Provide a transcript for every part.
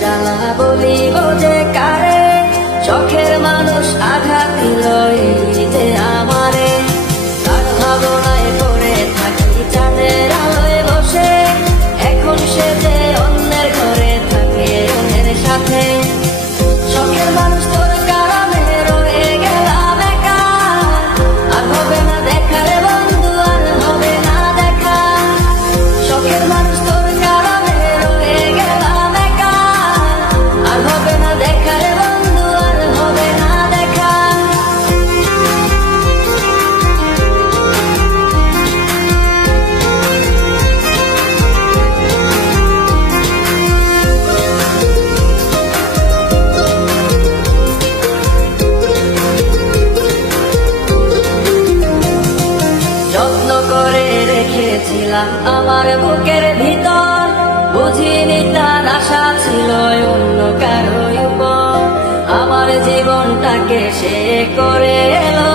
dans la Bolivie. ছিলাম আমার বুকের ভিতর বুঝিনি তার আশা ছিল অন্য কারও আমার জীবনটাকে সে করে এলো।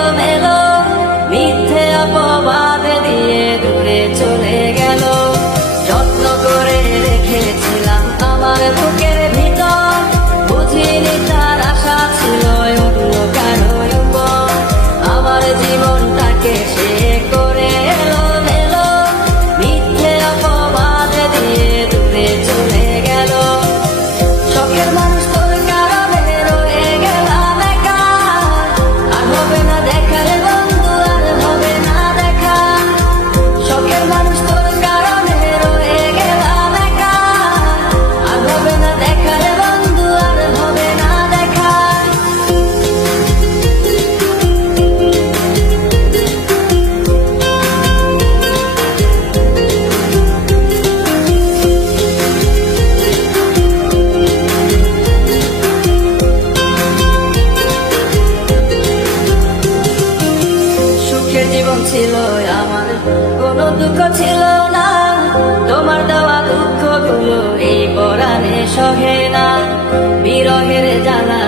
ছিল আমার। কোনো দুঃখ ছিল না। তোমার দেওয়া দুঃখগুলো এই পরাণে সহে না। বিরহের জানা